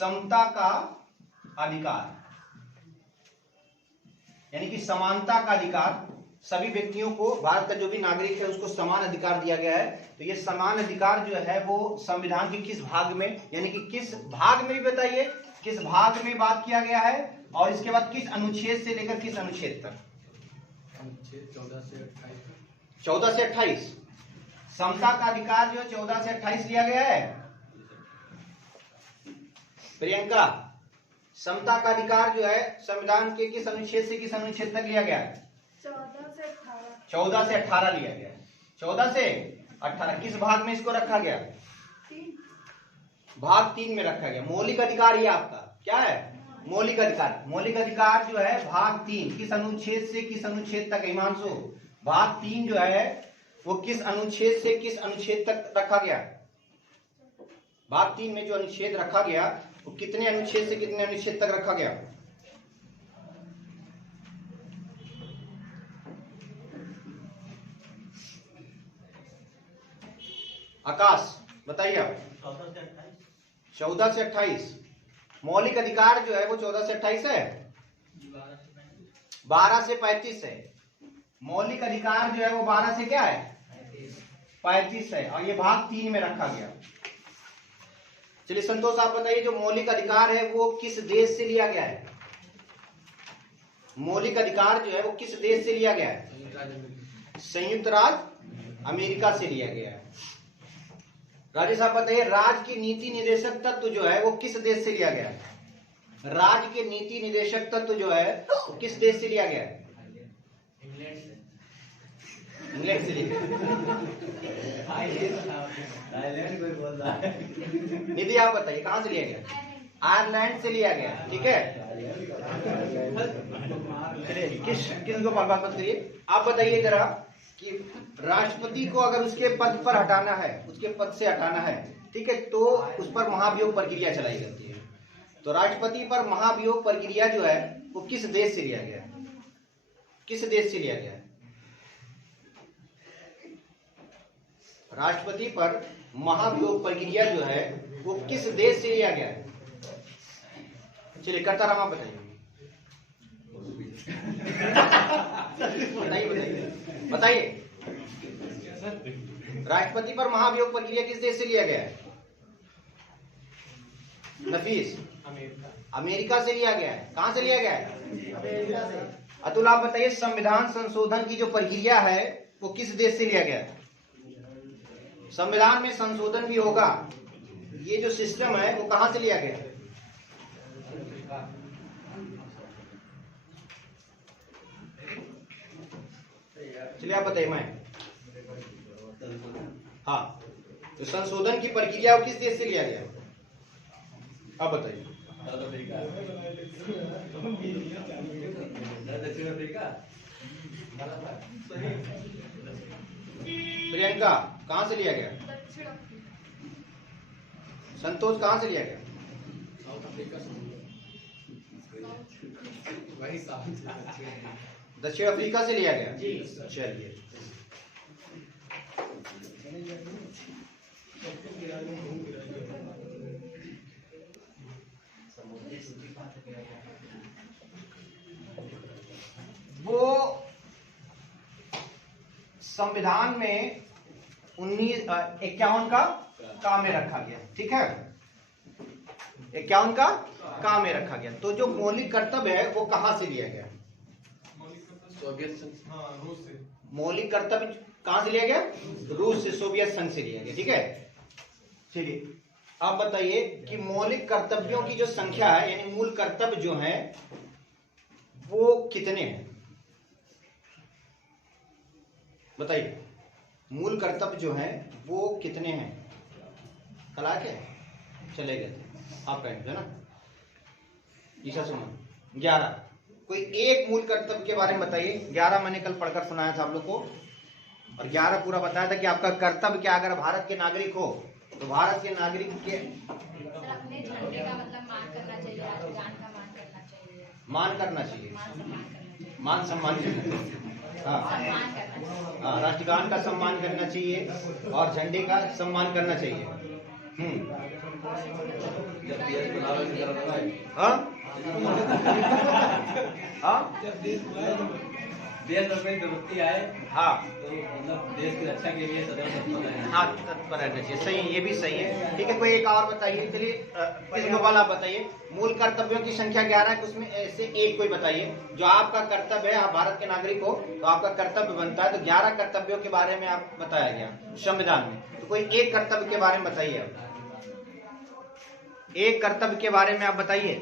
समता का अधिकार, यानी कि समानता का अधिकार, सभी व्यक्तियों को, भारत का जो भी नागरिक है उसको समान अधिकार दिया गया है। तो ये समान अधिकार जो है वो संविधान के किस भाग में, यानी कि किस भाग में भी बताइए, किस भाग में बात किया गया है, और इसके बाद किस अनुच्छेद से लेकर किस अनुच्छेद तक? 14 से 28। समता का अधिकार जो 14 से 28 लिया गया है। प्रियंका, समता का अधिकार जो है संविधान के किस अनुच्छेद से किस अनुच्छेद तक लिया गया है? 14 से 18 लिया गया है। 14 से 18 किस भाग में इसको रखा गया? भाग 3 में रखा गया। मौलिक अधिकार ये आपका क्या है? मौलिक अधिकार। मौलिक अधिकार जो है भाग 3 किस अनुच्छेद से किस अनुच्छेद तक? हिमांशु, भाग 3 जो है वो किस अनुच्छेद से किस अनुच्छेद तक रखा गया? भाग 3 में जो अनुच्छेद रखा गया वो कितने अनुच्छेद से कितने अनुच्छेद तक रखा गया? आकाश बताइए आप। 14 से 28। मौलिक अधिकार जो है वो 14 से 28 है, 12 से 35 है। मौलिक अधिकार जो है वो 12 से क्या है? 35 है, और ये भाग 3 में रखा गया। चलिए संतोष आप बताइए, जो मौलिक अधिकार है वो किस देश से लिया गया है? मौलिक अधिकार जो है वो किस देश से लिया गया है? संयुक्त राज्य अमेरिका से लिया गया है। राजेश आप बताइए, राज्य की नीति निदेशक तत्व जो है वो किस देश से लिया गया है? राज्य के नीति निदेशक तत्व जो है वो किस देश से लिया गया है? इंग्लैंड से लिया निधि आप बताइए कहां से लिया गया? आयरलैंड से लिया गया। ठीक है, किसको बात करिए। आप बताइए जरा कि राष्ट्रपति को अगर उसके पद पर हटाना है, उसके पद से हटाना है, ठीक है, तो उस पर महाभियोग प्रक्रिया चलाई जाती है। तो राष्ट्रपति पर महाभियोग प्रक्रिया जो है वो किस देश से लिया गया? किस देश से लिया गया? राष्ट्रपति पर महाभियोग प्रक्रिया जो है वो किस देश से लिया गया है? चलिए करता रामा बताइए। बताइए राष्ट्रपति पर महाभियोग प्रक्रिया किस देश से लिया गया है? नफीस, अमेरिका से लिया गया है। कहां से लिया गया है? अतुल आप बताइए, संविधान संशोधन की जो प्रक्रिया है वो किस देश से लिया गया है? संविधान में संशोधन भी होगा, ये जो सिस्टम है वो कहां से लिया गया है? चलिए आप बताइए। मैं हाँ, तो संशोधन की प्रक्रिया किस देश से लिया गया? आप बताइए। प्रियंका कहां से लिया गया? संतोष कहां से लिया गया? दक्षिण अफ्रीका से लिया गया। चलिए वो संविधान में 1951 का में रखा गया। ठीक है, 51 का में रखा गया। तो जो मौलिक कर्तव्य है वो कहां से लिया गया? रूस से। मौलिक कर्तव्य कहां से लिया गया? रूस से, सोवियत संघ से लिया गया। ठीक है, चलिए आप बताइए कि मौलिक कर्तव्यों की जो संख्या है, यानी मूल कर्तव्य जो है वो कितने हैं? बताइए, मूल कर्तव्य जो है वो कितने हैं? कल आ के चले गए थे आप कहेंगे ना? ईशा सुमन 11। कोई एक मूल कर्तव्य के बारे में बताइए। 11 मैंने कल पढ़कर सुनाया था आप लोग को, और 11 पूरा बताया था कि आपका कर्तव्य क्या। अगर भारत के नागरिक हो तो भारत के नागरिक के अपने झंडे का मतलब मान करना चाहिए, राष्ट्रगान का मान करना चाहिए, मान करना चाहिए, मान सम्मान करना चाहिए। हाँ, राष्ट्रगान का सम्मान करना चाहिए और झंडे का सम्मान करना चाहिए। हाँ हाँ देश में कोई विपत्ति आए हाँ तो मतलब देश की रक्षा के लिए सदैव तत्पर रहना। हाँ तत्पर रहना चाहिए, सही है, ये भी सही है। ठीक है, कोई एक और बताइए। चलिए किस गोपाल आप बताइए, मूल कर्तव्यों की संख्या 11 है, उसमें से एक कोई बताइए जो आपका कर्तव्य है। आप भारत के नागरिक हो तो आपका कर्तव्य बनता है, तो 11 कर्तव्यों के बारे में आप बताया गया संविधान में, तो कोई एक कर्तव्य के बारे में बताइए। आप एक कर्तव्य के बारे में आप बताइए।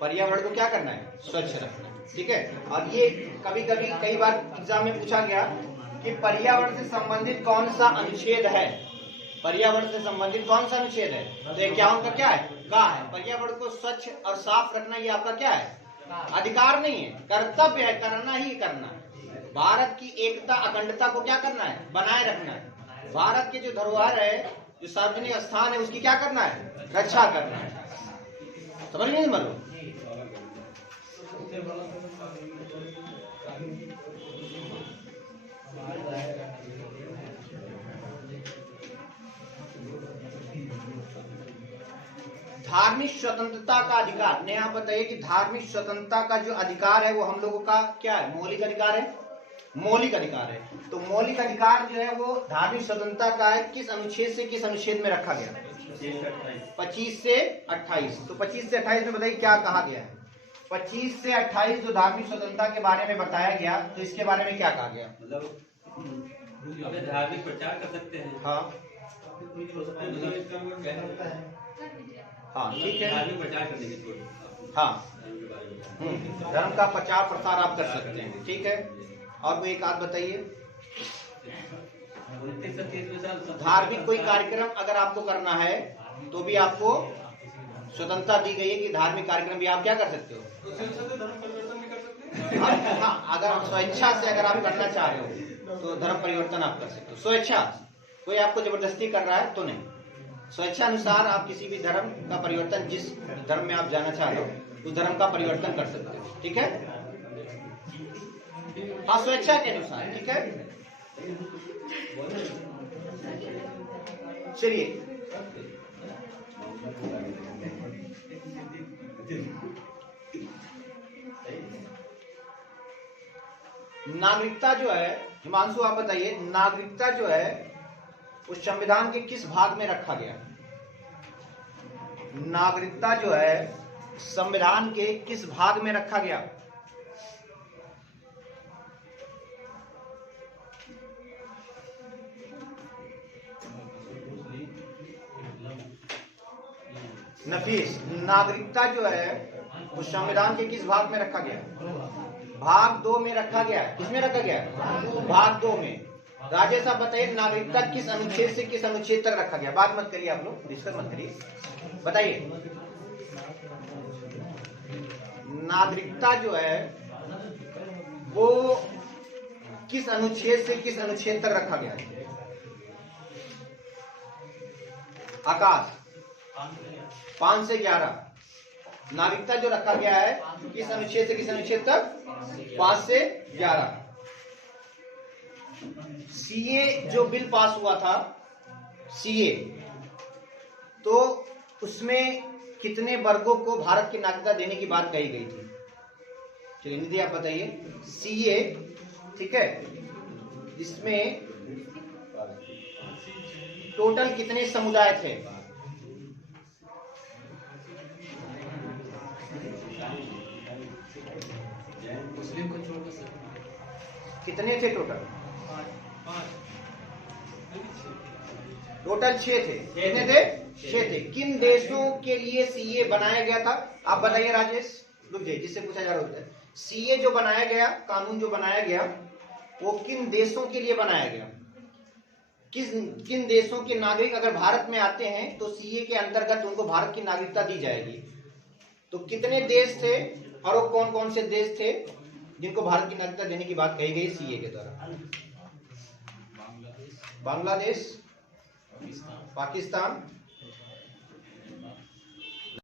पर्यावरण को क्या करना है, स्वच्छ रखना। ठीक है, अब ये कभी कभी कई बार एग्जाम में पूछा गया कि पर्यावरण से संबंधित कौन सा अनुच्छेद है, पर्यावरण से संबंधित कौन सा अनुच्छेद है, तो 51 का क्या है, का है। पर्यावरण को स्वच्छ और साफ रखना ये आपका क्या है, अधिकार नहीं है, कर्तव्य है, करना ही करना। भारत की एकता अखंडता को क्या करना है, बनाए रखना है। भारत के जो धरोहर है, जो सार्वजनिक स्थान है, उसकी क्या करना है, रक्षा करना है। समझ नहीं मतलब। धार्मिक स्वतंत्रता का अधिकार ने आप बताइए कि धार्मिक स्वतंत्रता का जो अधिकार है वो हम लोगों का क्या है, मौलिक अधिकार है, मौलिक अधिकार है। तो मौलिक अधिकार जो है वो धार्मिक स्वतंत्रता का है, किस अनुच्छेद से किस अनुच्छेद में रखा गया, 25 से 28। तो 25 से 28 में बताइए क्या कहा गया है। 25 से 28 जो धार्मिक स्वतंत्रता के बारे में बताया गया, तो इसके बारे में क्या कहा गया, मतलब धार्मिक प्रचार कर सकते हैं। हाँ हाँ ठीक है, धार्मिक प्रचार करने की छोड़, हाँ धर्म का प्रचार प्रसार आप कर सकते हैं। ठीक है, और कोई एक आध बताइए। धार्मिक कोई कार्यक्रम अगर आपको करना है तो भी आपको स्वतंत्रता दी गई है कि धार्मिक कार्यक्रम भी आप क्या कर सकते हो। हाँ, अगर आप स्वेच्छा से अगर आप करना चाह रहे हो तो धर्म परिवर्तन आप कर सकते हो, स्वेच्छा। कोई आपको जबरदस्ती कर रहा है तो नहीं, स्वेच्छा अनुसार आप किसी भी धर्म का परिवर्तन, जिस धर्म में आप जाना चाह रहे हो उस धर्म का परिवर्तन कर सकते हो। ठीक है, हाँ स्वेच्छा के अनुसार। ठीक है, चलिए नागरिकता जो है, हिमांशु आप बताइए, नागरिकता जो है उस संविधान के किस भाग में रखा गया, नागरिकता जो है संविधान के किस भाग में रखा गया। नफीस, नागरिकता जो है उस संविधान के किस भाग में रखा गया, भाग 2 में रखा गया। किसमें रखा गया, भाग 2 में। राजेश साहब बताइए नागरिकता किस अनुच्छेद से किस अनुच्छेद तक रखा गया। बात मत करिए आप लोग, डिस्कस मत करिए, बताइए। नागरिकता जो है वो किस अनुच्छेद से किस अनुच्छेद तक रखा गया है। आकाश 5 से 11 नागरिकता जो रखा गया है किस अनुच्छेद से किस अनुच्छेद तक, 5 से 11। सीए जो बिल पास हुआ था, सीए, तो उसमें कितने वर्गों को भारत की नागरिकता देने की बात कही गई थी। चलिए निधि आप बताइए, सीए, ठीक है, इसमें टोटल कितने समुदाय थे। मुस्लिम को छोड़कर कितने थे टोटल, टोटल 6 थे। कितने थे, 6 थे। किन देशों के लिए सीए बनाया गया था, आप बताइए राजेश, रुक जाइए, जिससे पूछा जा रहा होता है। सीए जो बनाया गया, कानून जो बनाया गया, वो किन देशों के लिए बनाया गया, किन देशों के नागरिक अगर भारत में आते हैं तो सीए के अंतर्गत उनको भारत की नागरिकता दी जाएगी। तो कितने देश थे और वो कौन कौन से देश थे जिनको भारत की नागरिकता देने की बात कही गई सीए के द्वारा। बांग्लादेश, पाकिस्तान,